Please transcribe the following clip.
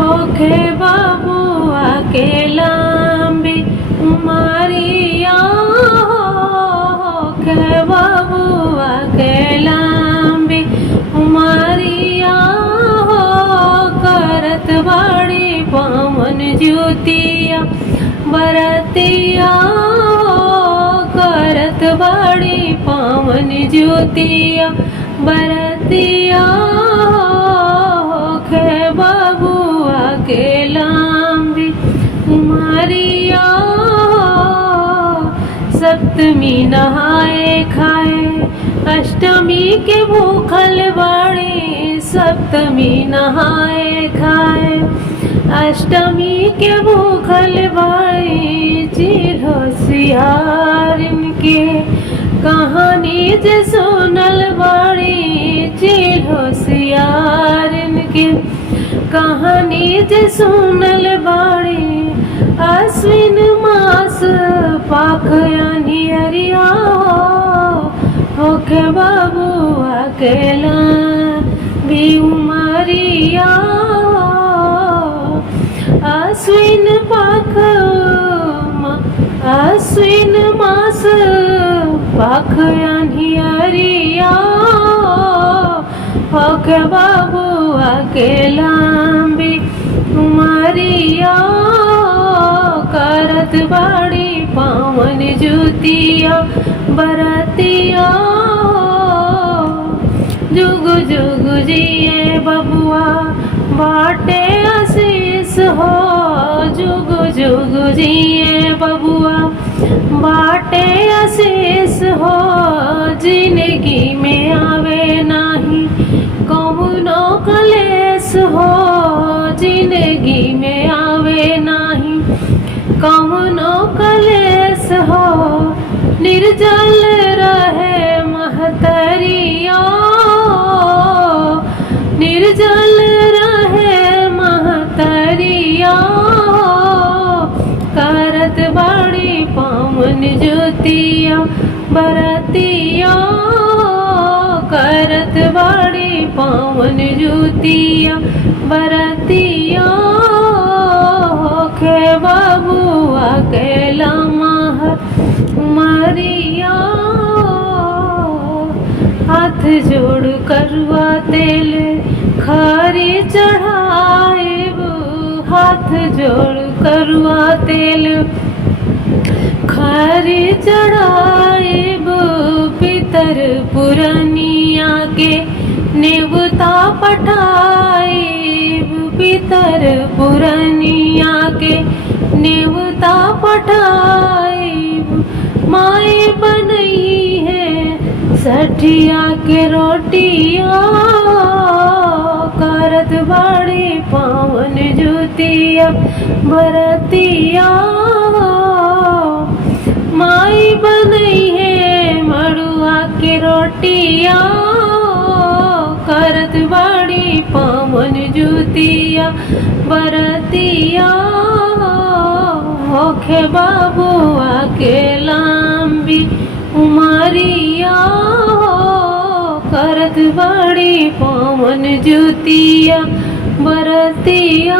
होखे बबुआ के लंबी उमरिया होखे बबुआ के लंबी उमरिया हो करत बड़ी पवन ज्योतिया बरतिया करत बड़ी पवन ज्योतिया बरतिया होखे बबुआ के लंबी उमरिया सप्तमी नहाए खाए अष्टमी के भूखल बड़ी सप्तमी नहाए खाए अष्टमी के भूखल बड़ी चिल्हो सियारिन के कहानी जे सुनल बड़ी चिल्हो सियारिन के कहानी जे सुनल बड़ी आश्विन मास पाखयानी अरिया होखे बबुआ के लंबी उमरिया आश्विन मास पाखयानी अरिया होखे बबुआ के लंबी उमरिया करत बड़ी पवन ज्योतिया बरतिया जुग जुग जिए बबुआ बाटे आशीष हो जुग जुग जिए बबुआ बाटे आशीष हो जिंदगी में आवे नहीं कौनो कलेश हो जिंदगी में आवे नहीं कौनो कलेश हो निर्जल रहे महतरिया निर्जल रहे महतरिया करत बड़ी पवन ज्योतिया बरतिया करत बड़ी पवन ज्योतिया बरतिया होखे बबुआ के लमहर उमरिया हाथ जोड़ करुआ तेल खरी चढ़ाएब हाथ जोड़ करुआ तेल खरी चढ़ाएब पितर पुरनिया के नेवता पठाएब पितर पुरनिया के नेवता पठाएब माए बनई है सठिया के रोटिया करत बड़ी पवन ज्योतिया बरतिया माई बनई है मड़ुआ के रोटिया करत बड़ी पवन ज्योतिया बरतिया होखे बबुआ के लंबी उमरिया करत बड़ी पवन ज्योतिया बरतिया।